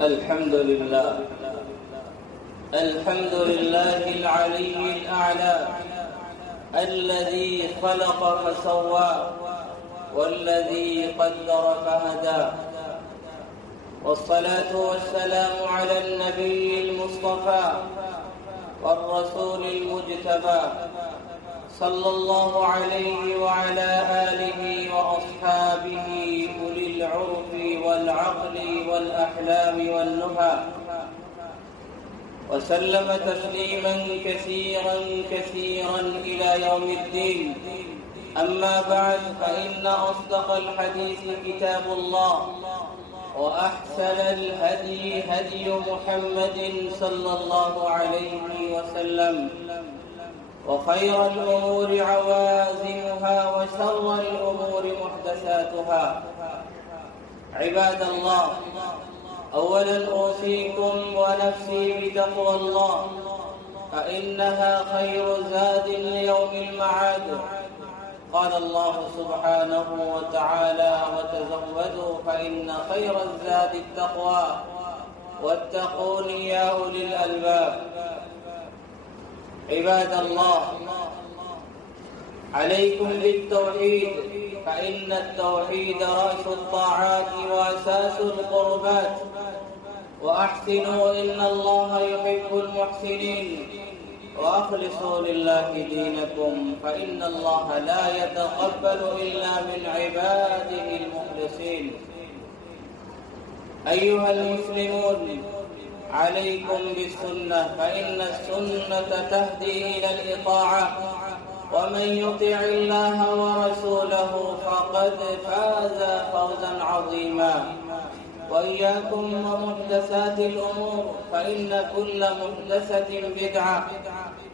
الحمد لله العلي الأعلى الذي خلق فسوى والذي قدر فهدى، والصلاة والسلام على النبي المصطفى والرسول المجتبى صلى الله عليه وعلى آله وأصحابه أولي العرف والعقل والأحلام والنهى، وسلم تسليما كثيرا إلى يوم الدين. أما بعد، فإن أصدق الحديث كتاب الله، وأحسن الهدي هدي محمد صلى الله عليه وسلم، وخير الأمور عوازمها، وشر الأمور محدثاتها. عباد الله، أولا أوصيكم ونفسي بتقوى الله، فإنها خير زاد ليوم المعاد. قال الله سبحانه وتعالى: وتزودوا فإن خير الزاد التقوى واتقون يا أولي الألباب. عباد الله، عليكم بالتوحيد، فإن التوحيد رأس الطاعات وأساس القربات. وأحسنوا إن الله يحب المحسنين، وأخلصوا لله دينكم، فإن الله لا يتقبل إلا من عباده المخلصين. أيها المسلمون، عليكم بالسنة، فإن السنة تهدي إلى الإطاعة، ومن يطع الله ورسوله فقد فاز فوزا عظيما. وإياكم ومحدثات الأمور، فإن كل محدثة بدعة،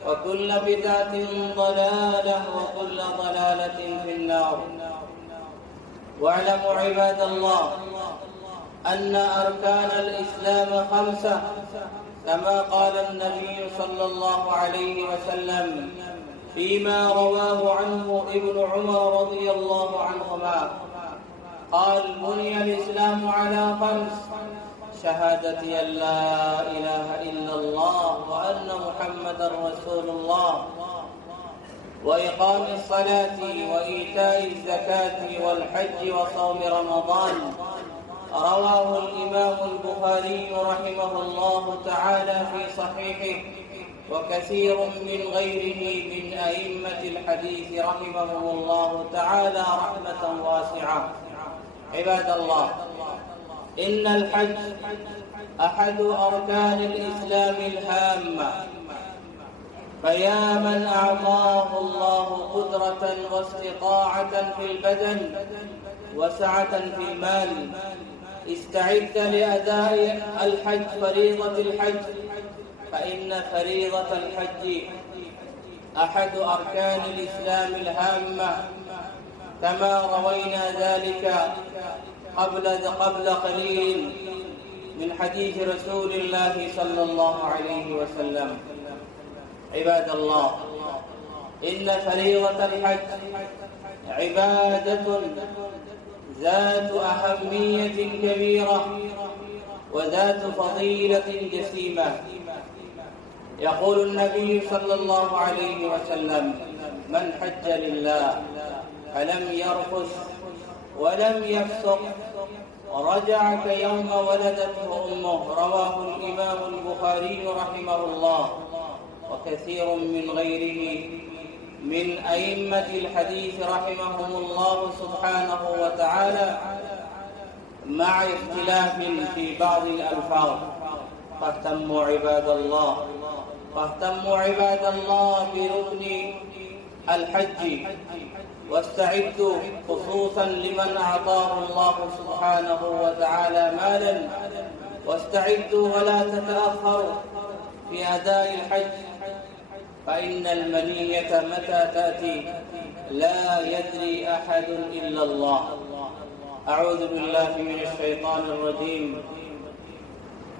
وكل بدعة ضلالة، وكل ضلالة في النار. واعلموا عباد الله أن أركان الإسلام 5، كما قال النبي صلى الله عليه وسلم فيما رواه عنه ابن عمر رضي الله عنهما، قال: بني الإسلام على 5: شهادة أن لا إله إلا الله وأن محمدا رسول الله، وإقام الصلاة، وإيتاء الزكاة، والحج، وصوم رمضان. رواه الإمام البخاري رحمه الله تعالى في صحيحه، وكثير من غيره من أئمة الحديث رحمهم الله تعالى رحمة واسعة. عباد الله، إن الحج أحد أركان الإسلام الهامة، فيا من أعطاه الله قدرة واستطاعة في البدن وسعة في المال، استعد لأداء الحج، فريضة الحج، فإن فريضة الحج أحد أركان الإسلام الهامة، كما روينا ذلك قبل قليل من حديث رسول الله صلى الله عليه وسلم. عباد الله، إن فريضة الحج عبادة ذات أهمية كبيرة وذات فضيلة جسيمة. يقول النبي صلى الله عليه وسلم: من حج لله فلم يرفث ولم يفسق رجع كيوم ولدته أمه. رواه الإمام البخاري رحمه الله، وكثير من غيره من أئمة الحديث رحمهم الله سبحانه وتعالى، مع اختلاف في بعض الألفاظ. فاهتموا عباد الله بركن الحج، واستعدوا خصوصا لمن أعطاه الله سبحانه وتعالى مالا، واستعدوا ولا تتأخروا في أداء الحج، فإن المنية متى تأتي لا يدري أحد إلا الله. أعوذ بالله من الشيطان الرجيم.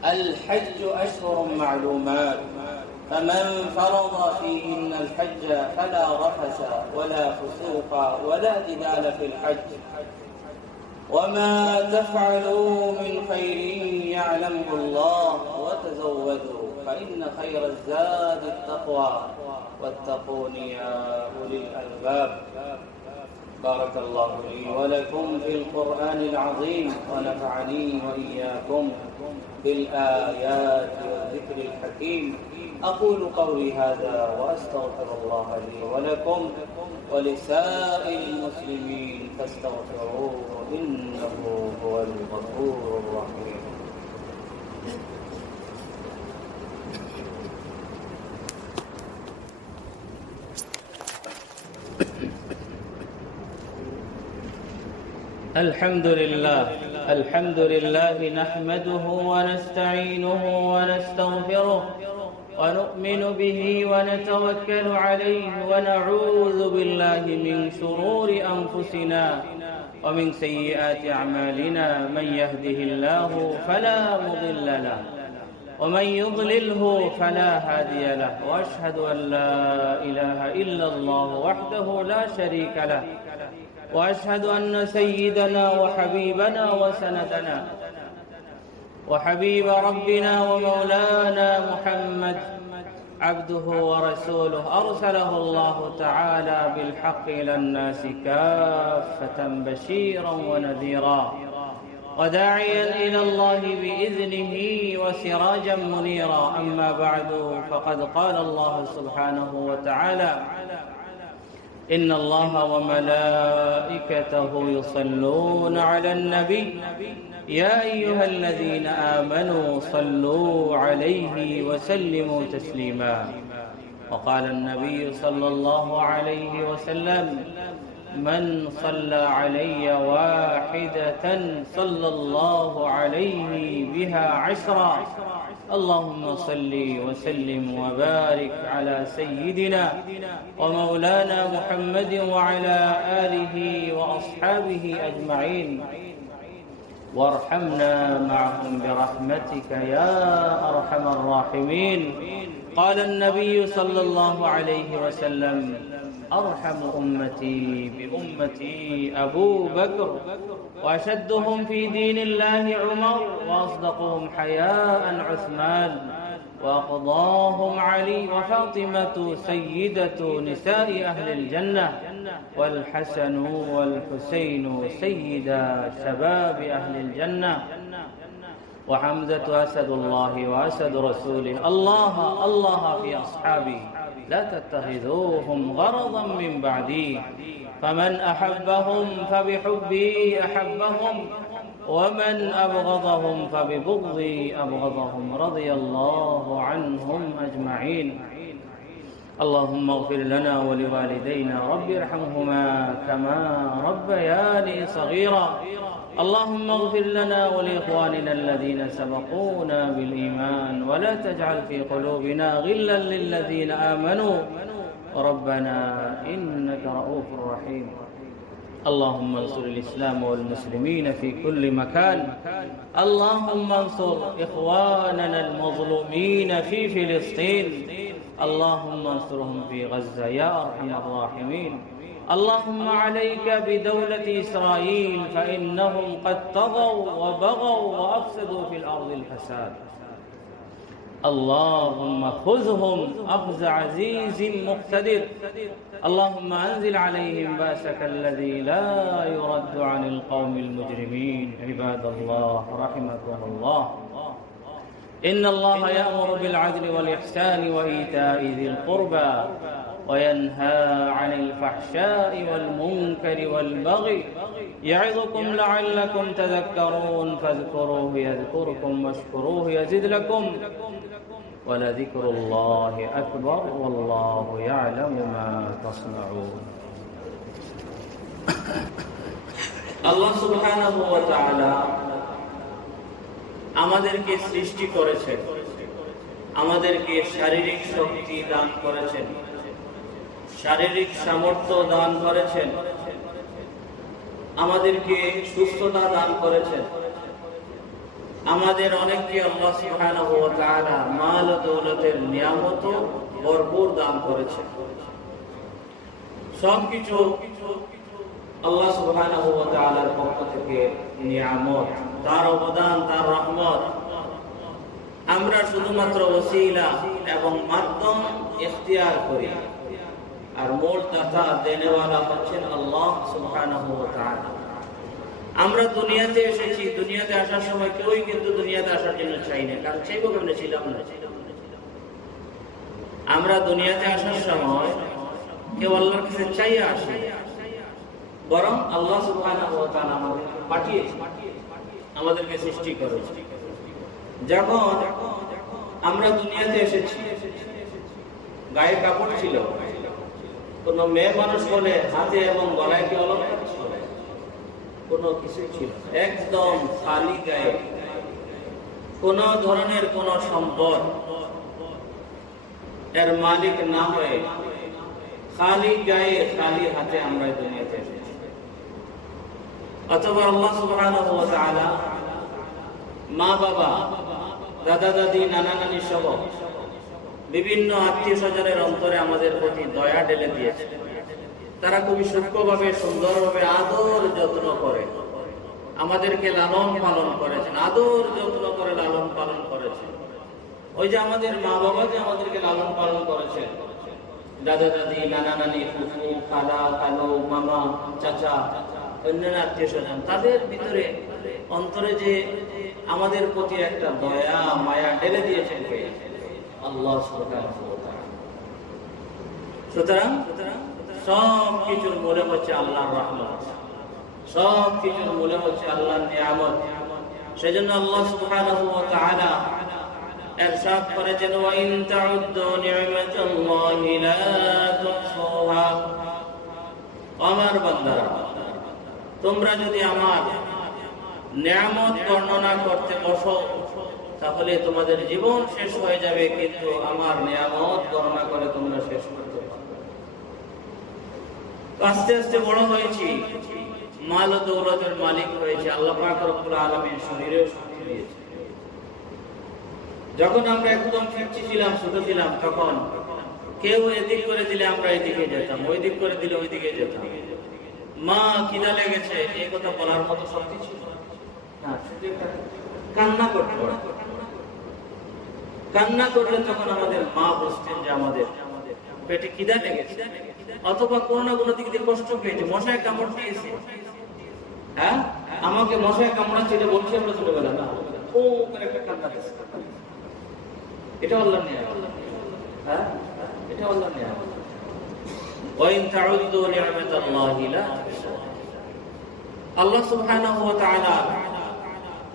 الحج أشهر معلومات، فمن فرض فيهن الحج فلا رفث ولا فسوق ولا جدال في الحج. وما تفعلوا من خير يعلمه الله وتزودوا فإن خير الزاد التقوى واتقون يا أولي الألباب. بارك الله لي ولكم في القرآن العظيم ونفعني وإياكم بالآيات والذكر الحكيم. أقول قولي هذا وأستغفر الله لي ولكم ولسائر المسلمين فاستغفروه إنه هو الغفور الرحيم. الحمد لله نحمده ونستعينه ونستغفره ونؤمن به ونتوكل عليه ونعوذ بالله من شرور أنفسنا ومن سيئات أعمالنا. من يهده الله فلا مضل له ومن يضلله فلا هادي له وأشهد أن لا إله إلا الله وحده لا شريك له وأشهد أن سيدنا وحبيبنا وسندنا وحبيب ربنا ومولانا محمد عبده ورسوله أرسله الله تعالى بالحق إلى الناس كافة بشيرا ونذيرا وداعيا إلى الله بإذنه وسراجا منيرا. أما بعد فقد قال الله سبحانه وتعالى إن الله وملائكته يصلون على النبي يا أيها الذين آمنوا صلوا عليه وسلموا تسليما. وقال النبي صلى الله عليه وسلم من صلى علي واحدة صلى الله عليه بها 10. اللهم صل وسلم وبارك على سيدنا ومولانا محمد وعلى آله وأصحابه أجمعين وارحمنا معهم برحمتك يا أرحم الراحمين. قال النبي صلى الله عليه وسلم أرحم أمتي بأمتي أبو بكر وأشدهم في دين الله عمر وأصدقهم حياء عثمان وأقضاهم علي وفاطمة سيدة نساء أهل الجنة والحسن والحسين سيدا شباب أهل الجنة وحمزة أسد الله وأسد رسوله. الله في أصحابي لا تتخذوهم غرضا من بعدي فمن أحبهم فبحبي أحبهم ومن أبغضهم فببغضي أبغضهم رضي الله عنهم أجمعين. اللهم اغفر لنا ولوالدينا رب ارحمهما كما ربياني صغيرا. اللهم اغفر لنا ولإخواننا الذين سبقونا بالإيمان ولا تجعل في قلوبنا غلا للذين آمنوا ربنا إنك رؤوف رحيم. اللهم انصر الإسلام والمسلمين في كل مكان. اللهم انصر إخواننا المظلومين في فلسطين. اللهم انصرهم في غزة يا أرحم الراحمين. اللهم عليك بدولة إسرائيل فإنهم قد طغوا وبغوا وأفسدوا في الأرض الفساد. اللهم خذهم أخذ عزيز مقتدر. اللهم أنزل عليهم بأسك الذي لا يرد عن القوم المجرمين. عباد الله رحمكم الله إن الله يأمر بالعدل والإحسان وإيتاء ذي القربى وينهى عن الفحشاء والمنكر والبغي يعظكم لعلكم تذكرون. فاذكروه يذكركم واشكروه يزد لكم ولذكر الله أكبر والله يعلم ما تصنعون. আল্লাহ সুবহানাহু ওয়া তাআলা আমাদেরকে সৃষ্টি করেছেন, আমাদেরকে শারীরিক শক্তি দান করেছেন, শারীরিক সামর্থ্য দান করেছেন, আমাদেরকে সুস্থতা দান করেছেন। আমাদের অনেককে আল্লাহ সুবহানাহু ওয়া তাআলা মাল ও দৌলতের নিয়ামত ভরপুর দান করেছেন। সবকিছু আল্লাহ সুবহানাহু ওয়া তাআলার পক্ষ থেকে নিয়ামত, তার অবদান, তার রহমত। আমরা শুধুমাত্র ওসিলা এবং মাধ্যম ইখতিয়ার করি, আর মূল দাতা দেনেওয়ালা হচ্ছেন আল্লাহ সুবহানাহু ওয়া তাআলা। আমরা দুনিয়াতে এসেছি, দুনিয়াতে আসার সময় কেউই কিন্তু দুনিয়াতে আসার জন্য চাই না, কারণ চাইবো কেমনে, ছিলাম না। আমরা দুনিয়াতে আসার সময় কেউ আল্লাহর কাছে চাইয়া আসে, বরং আল্লাহ সুবহানাহু ওয়া তাআলা আমাদেরকে পাঠিয়েছে, আমাদেরকে সৃষ্টি করেছে। যখন আমরা দুনিয়াতে এসেছি, গায়ে কাপড় ছিল, কোন মেয়ে মানুষ বলে হাতে এবং গলায় কি অলংকার ছিল? কোনো কিছু ছিল, একদম খালি গায়ে, কোন ধরনের কোন সম্পদ এর মালিক না হয়ে খালি গায়ে খালি হাতে আমরা দুনিয়াতে এসেছি। অথবা আল্লাহ সুবহানাহু ওয়া তাআলা মা বাবা, দাদা দাদি, নানা নানি সহ বিভিন্ন আত্মীয় স্বজনের অন্তরে আমাদের প্রতি দয়া ঢেলে দিয়েছে। তারা খুবই সূক্ষ্মভাবে, সুন্দরভাবে আদর যত্ন করে আমাদেরকে লালন পালন করেছেন, আদর যত্ন করে লালন পালন করেছেন। ওই যে আমাদের মা বাবা যে আমাদেরকে লালন পালন করেছেন, দাদা দাদি, নানা নানি, ফুফু, খালা, খালো, মামা, চাচা, অন্যান্য আত্মীয় স্বজন, তাদের ভিতরে অন্তরে যে আমাদের প্রতি একটা দয়া মায়া ঢেলে দিয়েছেন কে? আল্লাহ সুবহানাহু ওয়া তাআলা। সুতরাং সব কিছুর মূলে হচ্ছে আল্লাহর রহমত, সব কিছুর মূলে হচ্ছে আল্লাহর নিয়ামত। সেজন্য আল্লাহ সুবহানাহু ওয়া তাআলা ইরশাদ করেছেন, ওয়া ইন তাউদ্দু নি'মাতাল্লাহি লা তুহসুহা। আমার বান্দারা, তোমরা যদি আমার নিয়ামত বর্ণনা করতে বসো তাহলে তোমাদের জীবন শেষ হয়ে যাবে, কিন্তু আমার নিয়ামত গণনা করে তোমরা শেষ করতে পারবে। আস্তে আস্তে বড় হয়েছি, মাল ও দৌলতের মালিক হয়েছে, আল্লাহ পাক রব্বুল আলামিন শরীরেও শক্তি দিয়েছে। যখন আমরা একদম ফিরছি ছিলাম, ছোট ছিলাম, তখন কেউ এদিক করে দিলে আমরা এদিকে যেতাম, ওই দিক করে দিলে ওই দিকে যেতাম। মা খিদা লেগেছে এই কথা বলার মতো শক্তি ছিল না, কান্না করতে হয়। কান্না করলে তখন আমাদের মা বুঝতেন যে আমাদের পেটে খিদা লেগেছে, অথবা কোনো না কোনো দিক দিয়ে কষ্ট পেয়েছে, মশায় কামড় দিয়েছে। হ্যাঁ, আমাকে মশায় কামড়া ছিল বলছি আমরা ছোটবেলা, না ও করে একটা কান্না দিয়েছে। এটা আল্লাহর নিয়ামত। হ্যাঁ, এটা আল্লাহর নিয়ামত। ওয়া ইন তাউদ্দু নি'মাতাল্লাহি লা তুহসুহা। আল্লাহ সুবহানাহু ওয়া তাআলা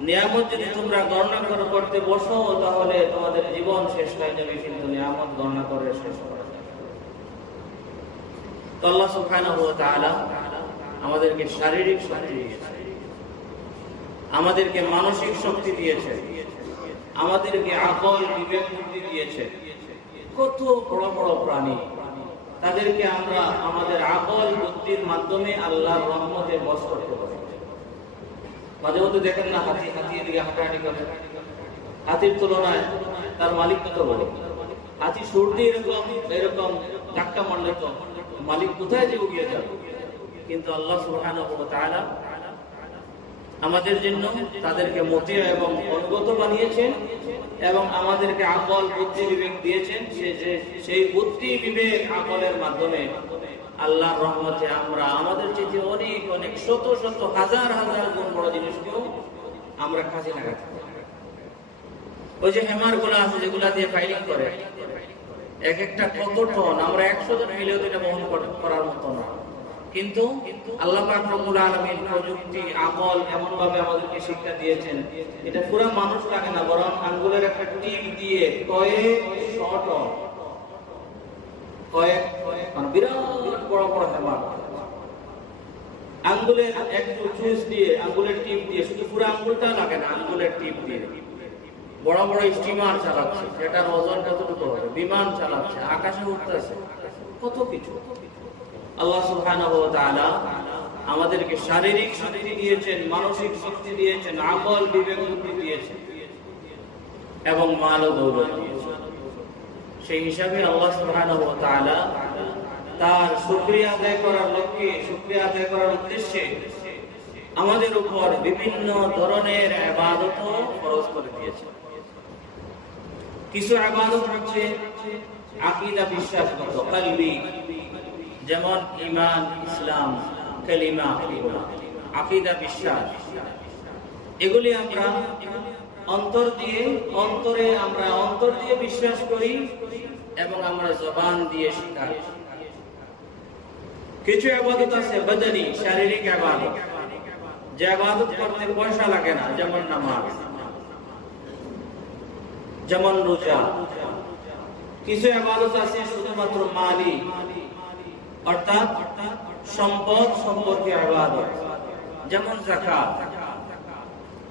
নিয়ামত যদি তোমরা গণনা করতে বসো তাহলে তোমাদের জীবন শেষ হয়ে যাবে, কিন্তু নিয়ামত গণনা করে শেষ করা যাবে না। তো আল্লাহ সুবহানাহু ওয়া তাআলা আমাদেরকে শারীরিক শক্তি দিয়েছে, আমাদেরকে মানসিক শক্তি দিয়েছে, আমাদেরকে আকল, বিবেক, বুদ্ধি দিয়েছে। কত বড় বড় প্রাণী, তাদেরকে আমরা আমাদের আকল বুদ্ধির মাধ্যমে আল্লাহর রহমতে বশ করতে পারি। মাঝে মধ্যে দেখেন না, হাতি এদিকে হাঁটাহাঁটি করে, হাতির তুলনায় তার মালিক কত বড়। হাতি সুর দিয়ে এরকম ধাক্কা মারলে তো মালিক কোথায় যে উগিয়ে যাবে। কিন্তু আল্লাহ সুবহানাহু ওয়া তাআলা আমাদের জন্য তাদেরকে মতিয়া এবং অনুগত বানিয়েছেন, এবং আমাদেরকে আকল, বুদ্ধি, বিবেক দিয়েছেন। সেই বুদ্ধি, বিবেক, আকলের মাধ্যমে আল্লাহর রহমতে আমরা আমাদের চেয়ে অনেক অনেক শত শত হাজার হাজার গুণ বড় জিনিসকেও আমরা কাজে লাগাতে পারি। ওই যে হেমার গুলা আছে যেগুলা দিয়ে ফাইলিং করে, এক একটা কত টন, আমরা 100 জন মিলেও এটা বহন করার মতো না। কিন্তু আল্লাহ পাক রব্বুল আলামিন প্রযুক্তি, আকল এমন ভাবে আমাদেরকে শিক্ষা দিয়েছেন, এটা পুরো মানুষ লাগে না, বরং আঙ্গুলের একটা টিপ দিয়ে কয়েকশো টন, মানে বিরাট বড় বড় হেমার, আঙ্গুলের একটু সুইচ দিয়ে, আঙ্গুলের টিপ দিয়ে, শুধু পুরো আঙ্গুলটা লাগে না, আঙ্গুলের টিপ দিয়ে বড় বড় স্টিমার চালাচ্ছে, যেটার ওজন কতটুকু হবে, বিমান চালাচ্ছে, আকাশে উঠতেছে, কত কিছু। আল্লাহ সুবহানাহু ওয়া তাআলা আমাদেরকে শারীরিক শক্তি দিয়েছেন, মানসিক শক্তি দিয়েছেন, আকল, বিবেক, বুদ্ধি দিয়েছেন, এবং মাল ও দৌলত দিয়েছেন। সেই হিসাবে আল্লাহ সুবহানাহু ওয়া তাআলা তার শুকরিয়া আদায় করার লক্ষ্যে, শুকরিয়া আদায় করার উদ্দেশ্যে আমাদের উপর বিভিন্ন ধরনের ইবাদত ফরজ করে দিয়েছে। কিছু ইবাদত হচ্ছে আকীদা, বিশ্বাসগত, কলবি, যেমন ঈমান, ইসলাম, কালিমা, আকীদা, বিশ্বাস। এগুলি আমরা অন্তর দিয়ে বিশ্বাস করি এবং আমরা জবান দিয়ে স্বীকার করি। কিছু ইবাদত আছে বদনি, শারীরিক ইবাদত, যে ইবাদত করতে পয়সা লাগে না, যেমন নামাজ, যেমন রোজা। কিছু ইবাদত আছে শুধুমাত্র মালি, অর্থাৎ সম্পদ সম্পর্কে ইবাদত, যেমন যাকাত।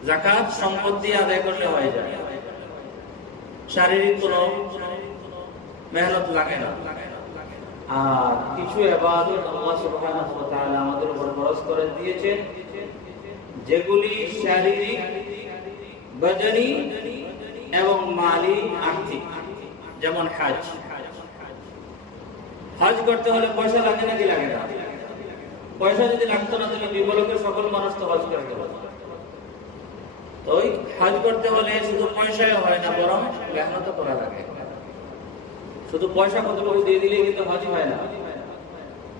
যাকাত সম্পদ দিয়ে আদায় করলে হয়ে যায়, শারীরিক কোনো মেহনত লাগে না। আর কিছু ইবাদত আল্লাহ সুবহানাহু ওয়া তাআলা আমাদের উপর ফরজ করে দিয়েছেন, যেগুলি শারীরিক, বদনি এবং মালি, আর্থিক, যেমন হজ। হজ করতে হলে পয়সা লাগে নাকি লাগে না? পয়সা যদি লাগতো না তাহলে বিবলকের সকল মানুষ তো হজ করতে পারত। তো ওই হজ করতে হলে শুধু পয়সায় হয় না, বরং মেহনত করা লাগে। শুধু পয়সা কতটুকু দিয়ে দিলে কিন্তু হজ হয় না।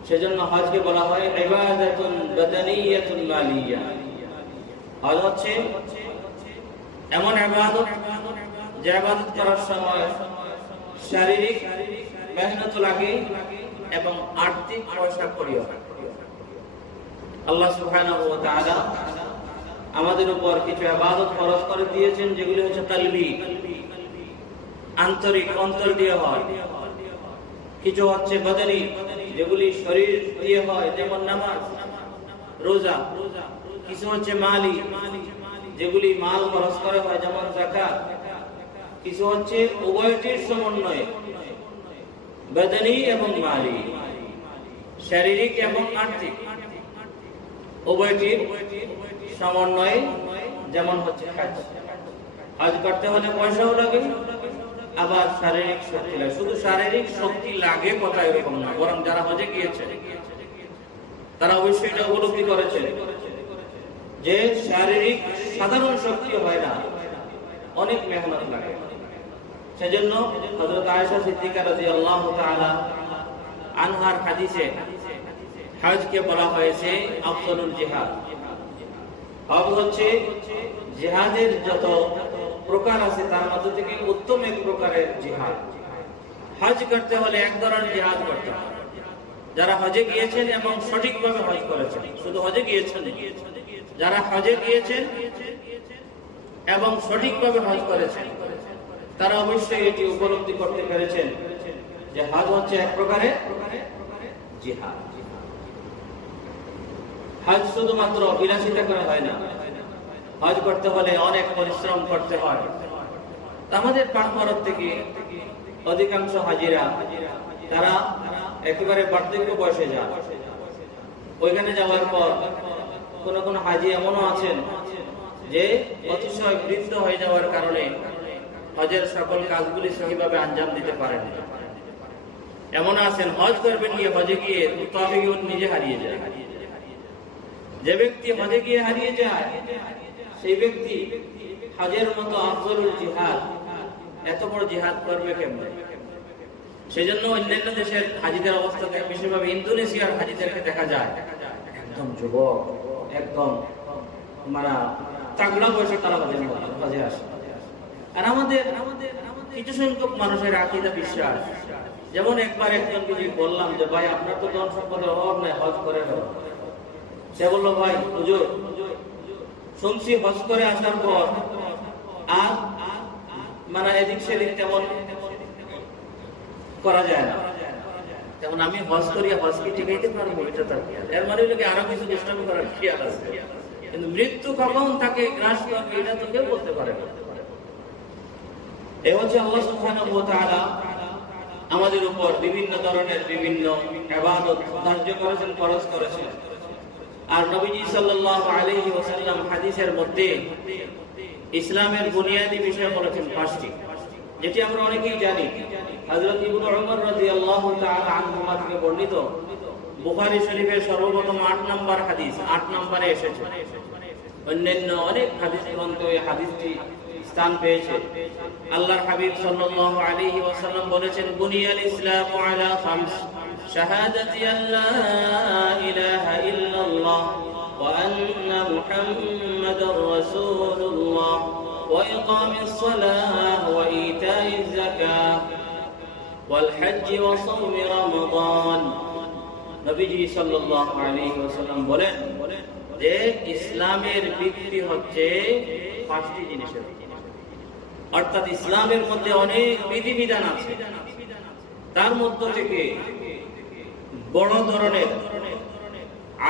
সেজন্য হজকে বলা হয় ইবাদাতুন বাদানিয়াতুন মালিয়া। হজ হচ্ছে এমন ইবাদত, যে ইবাদত করার সময় শারীরিক মেহনত লাগে এবং আর্থিক পয়সা করিও। আল্লাহ সুবহানাহু ওয়া তাআলা আমাদের উপর কিছু ইবাদত ফরজ করে দিয়েছেন, যেগুলি হচ্ছে কলবি, আন্তরিক, অন্তর দিয়ে হয়। কিছু হচ্ছে বদনি, যেগুলি শরীর দিয়ে হয়, যেমন নামাজ, রোজা। কিছু হচ্ছে মালি, যেগুলি মাল খরচ করে হয়, যেমন যাকাত। কিছু হচ্ছে উভয়টির সমন্বয়ে, বদনি এবং মালি, শারীরিক এবং আর্থিক, উভয়টির সমন্বয়ে, যেমন হচ্ছে হজ। হজ করতে হলে পয়সাও লাগে, আবার শারীরিক শক্তি লাগে। শুধু শারীরিক শক্তি লাগে কথা এরকম না, বরং যারা হজে গিয়েছে তারা অবশ্যই এটা উপলব্ধি করেছে যে শারীরিক সাধারণ শক্তি হয় না, অনেক মেহনত লাগে। সেজন্য হযরত আয়েশা সিদ্দিকা রাদিয়াল্লাহু তাআলা আনহার হাদিসে হজকে বলা হয়েছে আফদলুল জিহাদ। হজ হচ্ছে জিহাদের যত প্রকার আছে তার মধ্যে থেকে উত্তম এক প্রকারের জিহাদ। হজ করতে হলে এক ধরনের জিহাদ করতে হয়। যারা হজে গিয়েছেন এবং সঠিকভাবে হজ করেছেন, শুধু হজে গিয়েছেন, যারা হজে গিয়েছেন এবং সঠিকভাবে হজ করেছেন, তারা অবশ্যই এটি উপলব্ধি করতে পেরেছেন যে হজ হচ্ছে এক প্রকারের জিহাদ। হজ শুধুমাত্র বিলাসিতা করে হয় না, হজ করতে হলে অনেক পরিশ্রম করতে হয়। আমাদের পাক ভারত থেকে অধিকাংশ হাজিরা তারা একেবারে বার্ধক্য বয়সে যান। ওইখানে যাওয়ার পর কোন কোন হাজি এমনও আছেন যে অতিশয় বৃদ্ধ হয়ে যাওয়ার কারণে হজের সকল কাজগুলি সঠিকভাবে আঞ্জাম দিতে পারেন না। এমন আছেন হজ করবেন গিয়ে হজে গিয়ে নিজে হারিয়ে যায়। যে ব্যক্তি হজে গিয়ে হারিয়ে যায় সেই ব্যক্তি হজের মতো আফজলুল জিহাদ, এত বড় জিহাদ করবে কেমনে? সেজন্য অন্যান্য দেশের হাজিদের অবস্থা থেকে বিশেষভাবে ইন্দোনেশিয়ার হাজিদেরকে দেখা যায় একদম যুবক, একদম তাগড়া বয়সে তারা হজে আসে। আর আমাদের কিছু সংখ্যক মানুষের আকীদা, বিশ্বাস, যেমন একবার একজনকে বললাম যে ভাই আপনার তো ধন সম্পদের অভাব নাই, হজ করে নাও। সে বললো ভাই হুজুর শুনছি হজ করে আসার পর আর এদিক সেদিক তেমন করা যায় না, তেমন আমি হজ করিয়া হজ কি টিকাইতে পারবো? এটা তার খেয়াল। এর মানে লোকে আরো কিছু দুষ্টামি করার খেয়াল আছে, কিন্তু মৃত্যু কখন তাকে গ্রাস করবে এটা তো কেউ বলতে পারে না। এ হচ্ছে আল্লাহ সুবহানাহু ওয়া তাআলা আমাদের উপর বিভিন্ন ধরনের বিভিন্ন ইবাদত ধার্য করেছেন, ফরজ করেছেন। আর নবীজি সাল্লাল্লাহু আলাইহি ওয়াসাল্লাম হাদিসের মধ্যে ইসলামের বুনিয়াদী বিষয় বলেছেন 5টি। যেটি আমরা অনেকেই জানি। হযরত ইবনে উমর রাদিয়াল্লাহু তাআলা আনহুমা থেকে বর্ণিত বুখারী শরীফের সর্বপ্রথম 8 নম্বর হাদিস 8 নম্বরে এসেছে। অন্যান্য অনেক হাদিস গ্রন্থে এই হাদিসটি স্থান পেয়েছে। আল্লাহর হাবিব সাল্লাল্লাহু আলাইহি ওয়াসাল্লাম বলেছেন, বুনিয়াল ইসলামু আলা খামস শাহাদাতি আল্লা ইলাহা ইল্লাল্লাহ ওয়া আন্না মুহাম্মাদার রাসূলুল্লাহ ওয়া ইকামিস সালাহ ওয়া ইতাইজ যাকাহ ওয়াল হজ্জ ওয়া সাওম রমাদান। নবীজি সাল্লাল্লাহু আলাইহি ওয়াসাল্লাম বলেন যে ইসলামের ভিত্তি হচ্ছে 5টি জিনিসের, অর্থাৎ ইসলামের মধ্যে অনেক বিধিবিধান আছে। তার মধ্য থেকে বড় ধরনের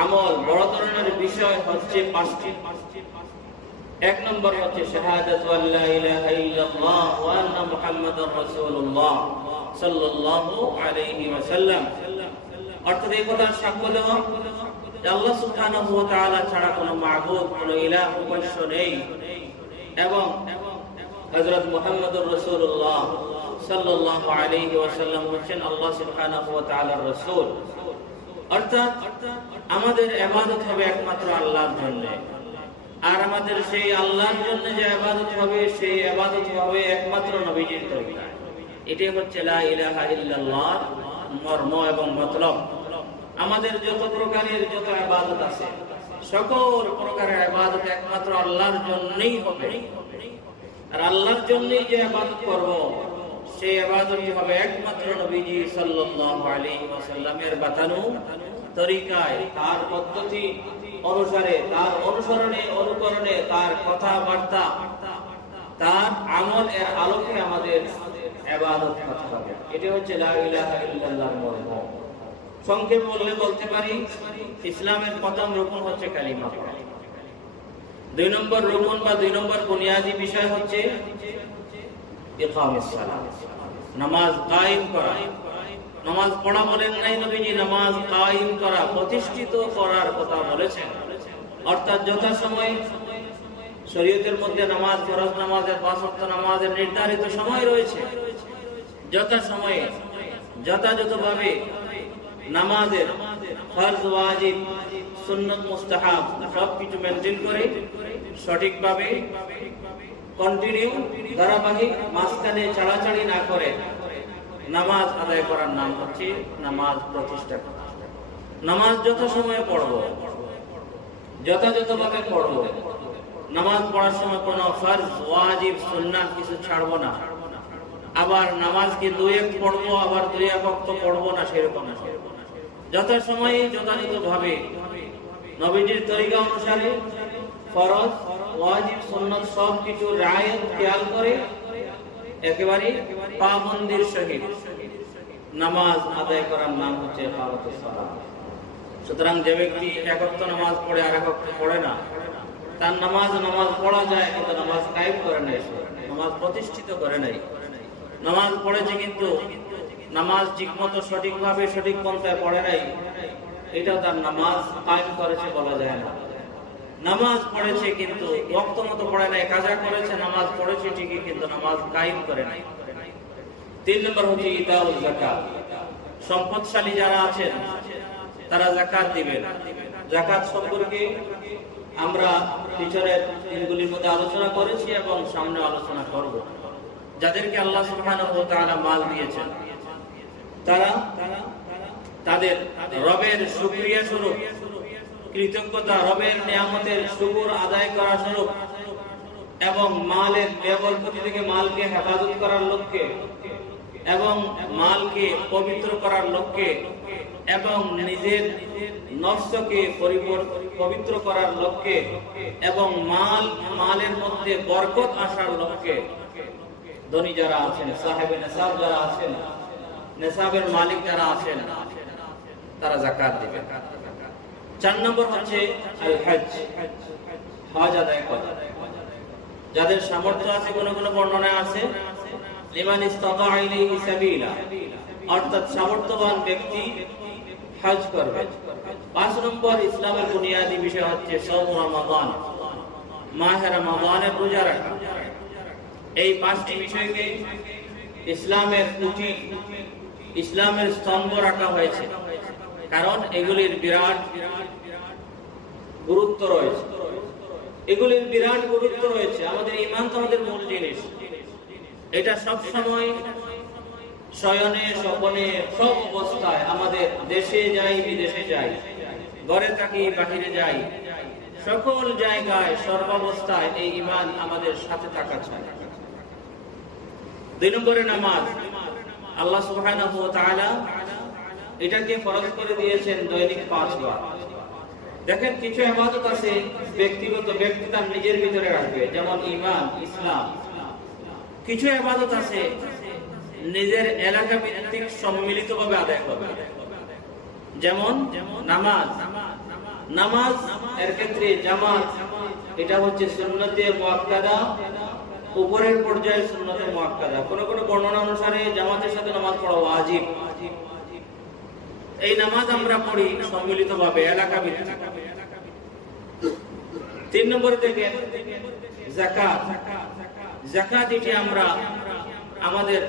আমল, বড় ধরনের বিষয় হচ্ছে 5টি। 1 নম্বর হচ্ছে শাহাদাতু আল্লা ইলাহা ইল্লাল্লাহ ওয়া আন্না মুহাম্মাদার রাসূলুল্লাহ সাল্লাল্লাহু আলাইহি ওয়াসাল্লাম, অর্থাৎ এই কথার সাক্ষ্য দেওয়া যে আল্লাহ সুবহানাহু ওয়া তাআলা ছাড়া কোনো মাবুদ, কোনো ইলাহ, উপাস্য নেই, এবং হযরত মুহাম্মদুর রাসূলুল্লাহ সাল্লাল্লাহু আলাইহি ওয়াসাল্লাম হচ্ছেন আল্লাহ সুবহানাহু ওয়া তাআলার রাসূল। অর্থাৎ আমাদের ইবাদত হবে একমাত্র আল্লাহর জন্য, আর আমাদের সেই আল্লাহর জন্য যে ইবাদত হবে সেই ইবাদত হবে একমাত্র নবীজির তরিকায়। এটাই হচ্ছে লা ইলাহা ইল্লাল্লাহ মর্ম এবং মতলব। আমাদের যত প্রকারের যত ইবাদত আছে, সকল প্রকারের ইবাদত একমাত্র আল্লাহর জন্যই হবে, আর আল্লাহর জন্যই যে ইবাদত করব সেই ইবাদতই হবে একমাত্র নবীজি সাল্লাল্লাহু আলাইহি ওয়াসাল্লামের বাতানো তরিকায়, তার পদ্ধতি অনুসারে, তার অনুসরণে, অনুকরণে, তার কথাবার্তা, তার আমল এর আলোকে আমাদের ইবাদত করতে হবে। এটা হচ্ছে লা ইলাহা ইল্লাল্লাহর মর্ম। সংক্ষেপে বলতে পারি, ইসলামের প্রথম রুকন হচ্ছে কালিমা পড়া। 2 নম্বর রুকন বা 2 নম্বর বুনিয়াদি বিষয় হচ্ছে ইকামিস সালাত, নামাজ কায়েম করা। নামাজ পড়া বলেন নাই নবীজি, নামাজ কায়েম করা, প্রতিষ্ঠিত করার কথা বলেছেন। অর্থাৎ যথাসময়ে শরীয়তের মধ্যে নামাজ, ফরজ নামাজের 5 ওয়াক্ত নামাজের নির্ধারিত সময় রয়েছে। যথাসময়ে যথাযথভাবে নামাজের ফরজ, ওয়াজিব, সুন্নাত, মুস্তাহাব সবকিছু মেনটেন করে সঠিকভাবে কন্টিনিউ, ধারাবাহিক, মাঝখানে ছাড়াছাড়ি না করে নামাজ আদায় করার নাম হচ্ছে নামাজ প্রতিষ্ঠা করা। নামাজ যথাসময়ে পড়ব, যথাযথভাবে পড়ব। নামাজ পড়ার সময় কোনো ফরজ, ওয়াজিব, সুন্নাত কিছু ছাড়বো না। আবার নামাজকে 2-1 পড়বো, আবার 2-1 ওয়াক্ত পড়বো না, সেরকম না। যথাসময়ে যথাযথভাবে নবীজির তরিকা অনুসারে ফরজ, ওয়াজিব, সুন্নাত সবকিছু রায়ত খেয়াল করে একেবারে পাবন্দির সহিত নামাজ আদায় করার নাম হচ্ছে ইকামাতুস সালাত। সুতরাং যে ব্যক্তি এক ওয়াক্ত নামাজ পড়ে আর এক ওয়াক্ত পড়ে না, তার নামাজ পড়া যায় কিন্তু নামাজ কায়েম করে নাই, নামাজ প্রতিষ্ঠিত করে নাই। নামাজ পড়েছে কিন্তু নামাজ ঠিকমতো সঠিকভাবে সঠিক পন্থায় পড়ে নাই, এটাও তার নামাজ কায়েম করেছে বলা যায় না। নামাজ পড়েছে কিন্তু ওয়াক্ত মতো পড়ে নাই, কাজা করেছে, নামাজ পড়েছে ঠিকই কিন্তু নামাজ কায়েম করে নাই। 3 নম্বর হচ্ছে ইতাউল যাকাত। সম্পদশালী যারা আছেন তারা যাকাত দিবেন। যাকাত সম্পর্কে আমরা পিছনের দিনগুলির মধ্যে আলোচনা করেছি এবং সামনে আলোচনা করব। যাদেরকে আল্লাহ সুবহানাহু ওয়া তাআলা মাল দিয়েছেন, তারা তাদের রবের শুকরিয়া স্বরূপ, কৃতজ্ঞতা, রবের নিয়ামতের শুকর আদায় করা স্বরূপ এবং মালের বেবরকতি থেকে মালকে হেফাজত করার লক্ষ্যে এবং মালকে পবিত্র করার লক্ষ্যে এবং নিজের নফসকে পবিত্র করার লক্ষ্যে এবং মালের মধ্যে বরকত আসার লক্ষ্যে ধনী যারা আছেন, সাহেবে নেসাব যারা আছেন, নেসাবের মালিক যারা আছেন, তারা যাকাত দিবেন। 4 নম্বর হচ্ছে আল হজ, হজ আদায় করা। যাদের সামর্থ্য আছে, কোন কোন বর্ণনায় আছে লিমান ইসতাতা ইলাইহি সাবিলা, অর্থাৎ সামর্থ্যবান ব্যক্তি হজ করবে। 5 নম্বর ইসলামের বুনিয়াদি বিষয় হচ্ছে সাওম রমাদান, মাহে রমাদানের রোজা রাখা। এই 5টি বিষয়কে ইসলামের খুঁটি, ইসলামের স্তম্ভ রাখা হয়েছে, কারণ এগুলির বিরাট গুরুত্ব রয়েছে। এগুলির বিরাট গুরুত্ব রয়েছে। আমাদের ঈমান তো আমাদের মূল জিনিস। এটা সব সময় শয়নে স্বপনে সব অবস্থায়, আমাদের দেশে যাই বিদেশে যাই, ঘরে থাকি বাহিরে যাই, সকল জায়গায় সর্বাবস্থায় এই ঈমান আমাদের সাথে থাকা চাই। 2 নম্বরে নামাজ। আল্লাহ সুবহানাহু ওয়া তাআলা এটাকে ফরজ করে দিয়েছেন দৈনিক 5 বার। দেখেন, কিছু ইবাদত আছে ব্যক্তি তার নিজের ভিতরে রাখবে, যেমন ঈমান, ইসলাম। কিছু ইবাদত আছে নিজের এলাকা ভিত্তিক সম্মিলিতভাবে আদায় করবে, যেমন নামাজ। নামাজ এর ক্ষেত্রে জামাত, এটা হচ্ছে সুন্নতে মুআক্কাদা, উপরের পর্যায়ে সুন্নতে মুআক্কাদা। কোন কোন বর্ণনা অনুসারে জামাতের সাথে নামাজ পড়া ওয়াজিব। এই নামাজ আমরা পড়ি সম্মিলিতভাবে, এলাকা ভিত্তিক। 3 নম্বরে দেখেন যাকাত। যাকাত এটি আমরা আমাদের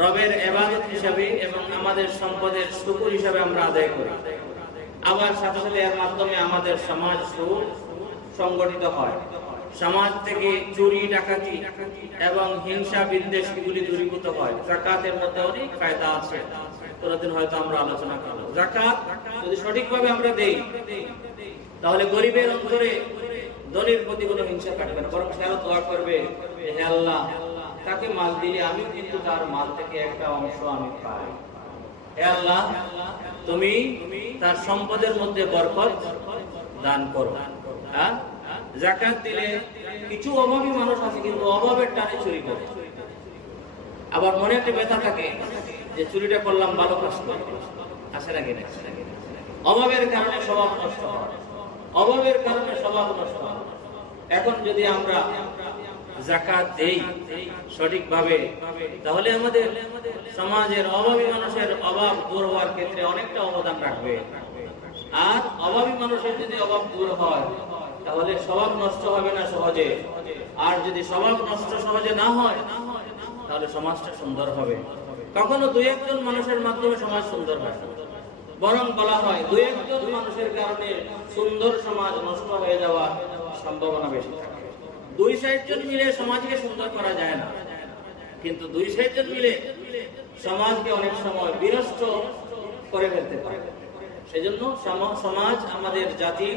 রবের ইবাদত হিসাবে এবং আমাদের সম্পদের শুকর হিসাবে আমরা আদায় করি। আবার সাথে সাথে এর মাধ্যমে আমাদের সমাজ সংগঠিত হয়। সমাজ থেকে চুরি ডাকাতি এবং হিংসা বিদ্বেষ এগুলি দূরীভূত হয়। যাকাতের মধ্যে অনেক ফায়দা আছে, কোনদিন হয়তো আমরা আলোচনা করব। যাকাত যদি সঠিকভাবে আমরা দেই, তাহলে গরিবের অন্তরে ধনীর প্রতি কোনো হিংসা থাকবে না, বরং সে দোয়া করবে, হে আল্লাহ, তাকে মাল দিলে আমি কিন্তু তার মাল থেকে একটা অংশ আমি পাই। হে আল্লাহ, তুমি তার সম্পদের মধ্যে বরকত দান করো। হ্যাঁ, যাকাত দিলে কিছু অভাবী মানুষ আছে কিন্তু অভাবের টানে চুরি করে। আবার মনে একটা ব্যথা থাকে যে চুরিটা করলাম ভালো কাজ করে, আছে নাকি না? অভাবের কারণে স্বভাব নষ্ট হয়, অভাবের কারণে স্বভাব নষ্ট হয়। এখন যদি আমরা যাকাত দেই সঠিকভাবে, তাহলে আমাদের সমাজের অভাবী মানুষের অভাব দূর হওয়ার ক্ষেত্রে অনেকটা অবদান রাখবে। আর অভাবী মানুষের যদি অভাব দূর হয়, তাহলে স্বভাব নষ্ট হবে না সহজে। আর যদি স্বভাব নষ্ট সহজে না হয়, তাহলে সমাজটা সুন্দর হবে। কখনো 2-1 মানুষের মাধ্যমে সমাজ সুন্দর হয়, বরং বলা হয় 2-1 মানুষের কারণে সুন্দর সমাজ নষ্ট হয়ে যাওয়ার সম্ভাবনা বেশি থাকে। 2-4 জন মিলে সমাজকে সুন্দর করা যায় না, কিন্তু 2-4 জন মিলে সমাজকে অনেক সময় বিনষ্ট করে ফেলতে পারে। সেজন্য সমাজ, আমাদের জাতি,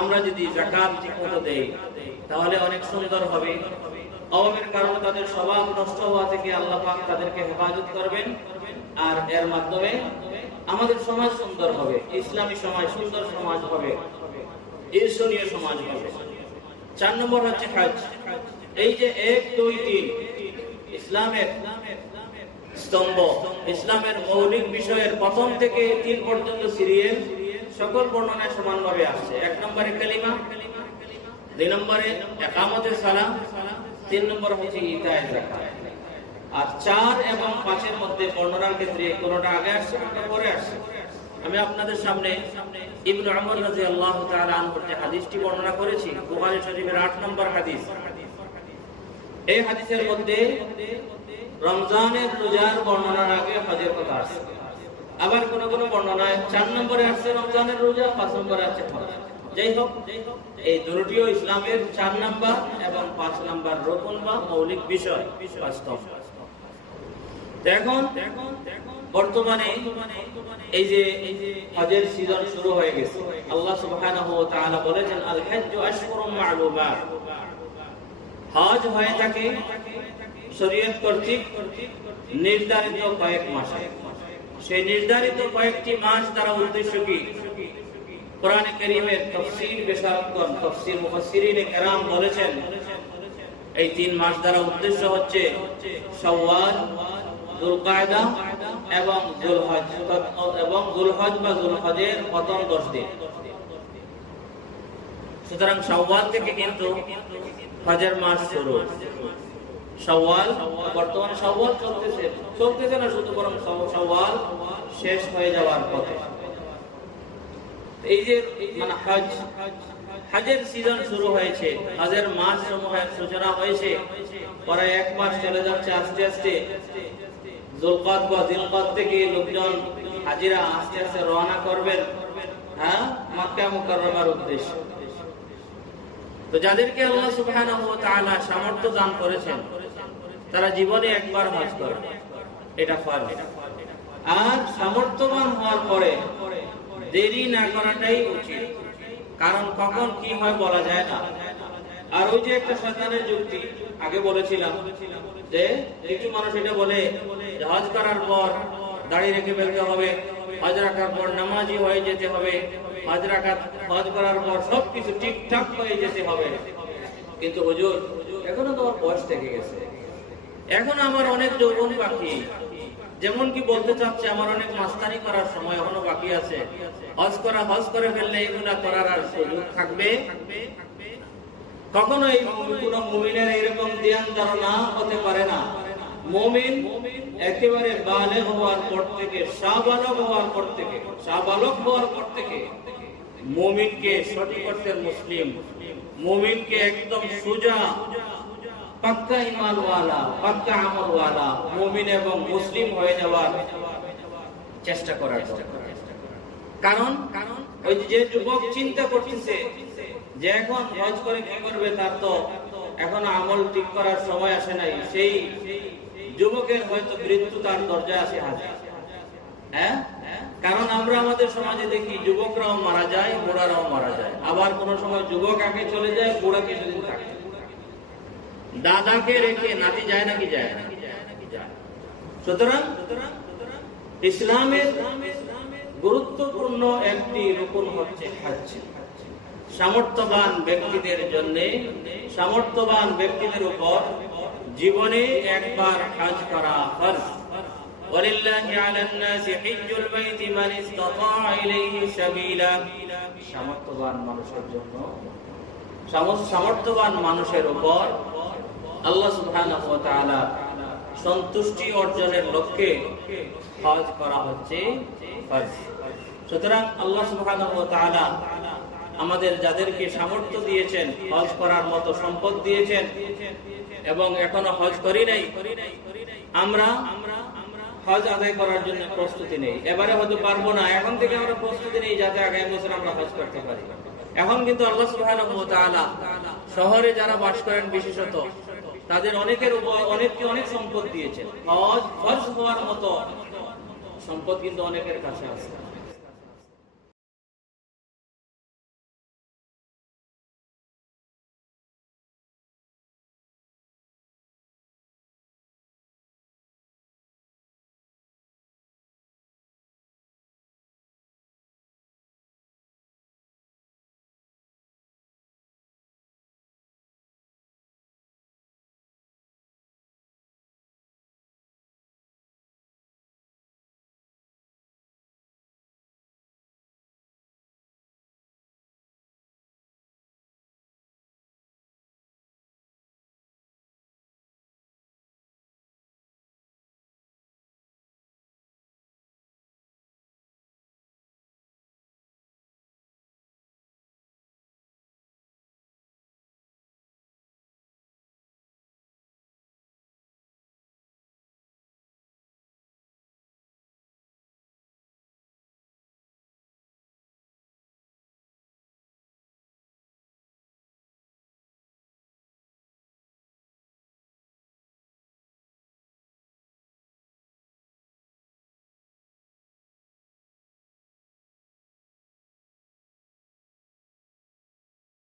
আমরা যদি যাকাত ঠিকমতো দেই, তাহলে অনেক সুন্দর হবে। অভাবের কারণে তাদের স্বভাব নষ্ট হওয়া থেকে আল্লাহ পাক তাদেরকে হেফাজত করবেন, আর এর মাধ্যমে আমাদের সমাজ সুন্দর হবে, ইসলামী সমাজ সুন্দর সমাজ হবে, ঈর্ষণীয় সমাজ হবে। 4 নম্বর হচ্ছে হজ। এই যে 1, 2, 3 ইসলামের স্তম্ভ, ইসলামের মৌলিক বিষয়ের প্রথম থেকে 3 পর্যন্ত সিরিয়াল সকল বর্ণনায় সমানভাবে আসছে। 1 নম্বরে কালিমা, 2 নম্বরে ইকামতে সালাত, 3 নম্বর হচ্ছে ইতায়ে যাকাত। আর 4 এবং 5 এর মধ্যে বর্ণনার ক্ষেত্রে কোনটা আগে আসছে কোনটা পরে আসছে। আমি আপনাদের সামনে ইবনে উমর রাদিয়াল্লাহু তাআলা আনহুর যে হাদিসটি বর্ণনা করেছি, বুখারী শরীফের 8 নম্বর হাদিস। এই হাদিসের মধ্যে রমজানের রোজার বর্ণনার আগে হজের কথা আসছে। আবার কোন কোন বর্ণনায় 4 নম্বরে আসছে রমজানের রোজা, 5 নম্বরে আছে হজ। যাই হোক, এই দুটিও ইসলামের 4 নম্বর এবং 5 নম্বর রকম বা মৌলিক বিষয়, বাস্তব। এখন বর্তমানে এই যে হজের সিজন শুরু হয়ে গেছে, আল্লাহ সুবহানাহু ওয়া তাআলা বলেছেন, আল হজ্জু আশহুরুম মা'লুমাত। হজ হয়ে থাকে শরীয়ত কর্তৃক নির্ধারিত কয়েক মাসে। সেই নির্ধারিত কয়েকটি মাস দ্বারা উদ্দেশ্য কি? কোরআনে কারীমের তাফসীর বিশারদগণ, তাফসীর মুফাসসিরিনে কেরাম বলেছেন, এই 3 মাস দ্বারা উদ্দেশ্য হচ্ছে শাওয়াল, যুলকায়দা এবং যুলহজ, এবং যুলহজ বা যুলহজের প্রথম 10 দিন। সুতরাং শাওয়াল থেকে কিন্তু হজের মাস শুরু। শাওয়াল, বর্তমানে শাওয়াল চলতেছে না শুধু, বরং শাওয়াল শেষ হয়ে যাওয়ার পথে। এই যে মানে হজের সিজন শুরু হয়েছে, হজের মাস সমূহের সূচনা হয়েছে প্রায় 1 মাস চলে যাচ্ছে। আস্তে আস্তে যুলকাদ বা জিলকাদ থেকে লোকজন হাজিরা আস্তে আস্তে রওনা করবেন মক্কা মুকাররমার উদ্দেশ্যে। তো যাদেরকে আল্লাহ সুবহানাহু ওয়া তাআলা সামর্থ্য দান করেছেন তারা জীবনে একবার হজ করে, এটা ফরজ। আর সামর্থ্যবান হওয়ার পরে দেরি না করাটাই উচিত, কারণ কখন কি হয় বলা যায় না। আর ওই যে একটা শয়তানের যুক্তি আগে বলেছিলাম যে কিছু মানুষ এটা বলে যে হজ করার পর দাড়ি রেখে ফেলতে হবে, হজ রাখার পর নামাজি হয়ে যেতে হবে, হজ করার পর সবকিছু ঠিকঠাক হয়ে যেতে হবে। কিন্তু হুজুর এখনো তো আমার বয়স থেকে গেছে, এখন আমার অনেক যৌবন বাকি, যেমন কি বলতে চাচ্ছে আমার অনেক মাস্তানি করার সময় এখনো বাকি আছে, হজ করে ফেললে এগুলা করার আর সুযোগ থাকবে? কখনো এই কোন মুমিনের এরকম ধ্যান ধারণা হতে পারে না। মুমিন একেবারে বালেগ হওয়ার পর থেকে, শাহবালক হওয়ার পর থেকে মুমিনকে সঠিক অর্থের মুসলিম, মুমিনকে একদম সোজা পাক্কা ঈমানওয়ালা, পাক্কা আমলওয়ালা মুমিন এবং মুসলিম হয়ে যাওয়ার চেষ্টা করার। কারণ ওই যে যুবক চিন্তা করতেছে যে এখন হজ করে কি করবে, তার তো এখন আমল ঠিক করার সময় আসে নাই, সেই যুবকের হয়তো মৃত্যু তার দরজায় আসে হাজির। কারণ আমরা আমাদের সমাজে দেখি যুবকরাও মারা যায়, বুড়ারাও মারা যায়, আবার কোন সময় যুবক আগে চলে যায়, বুড়া কিছুদিন থাকে। দাদাকে রেখে নাতি যায় নাকি যায় না? সুতরাং ইসলামের গুরুত্বপূর্ণ একটি রুকুন হচ্ছে হজ। সামর্থ্যবান ব্যক্তিদের জন্য, সামর্থ্যবান ব্যক্তিদের উপর জীবনে একবার হজ করা ফরজ। ওয়ালিল্লাহি আলান নাসি হিজ্জুল বাইতি মান ইসতাতা ইলাইহি সাবিলা। সামর্থ্যবান মানুষের জন্য, সামর্থ্যবান মানুষের উপর আল্লাহ সুবহানাহু ওয়া তাআলা সন্তুষ্টি অর্জনের লক্ষ্যে হজ করা হচ্ছে ফরজ। সুতরাং আল্লাহ সুবহানাহু ওয়া তাআলা আমাদের যাদেরকে সামর্থ্য দিয়েছেন, হজ করার মতো সম্পদ দিয়েছেন এবং এখনো হজ করি নাই, আমরা হজ আদায় করার জন্য প্রস্তুতি নেই। এবারে হয়তো পারবো না, এখন থেকে আমরা প্রস্তুতি নেই যাতে আগামী বছর আমরা হজ করতে পারি। এখন কিন্তু আল্লাহ সুবহানাহু ওয়া তাআলা শহরে যারা বাস করেন বিশেষত তাদের অনেকের উপর অনেক সম্পদ দিয়েছেন। হজ ফরজ হওয়ার মতো সম্পদ কিন্তু অনেকের কাছে আছে।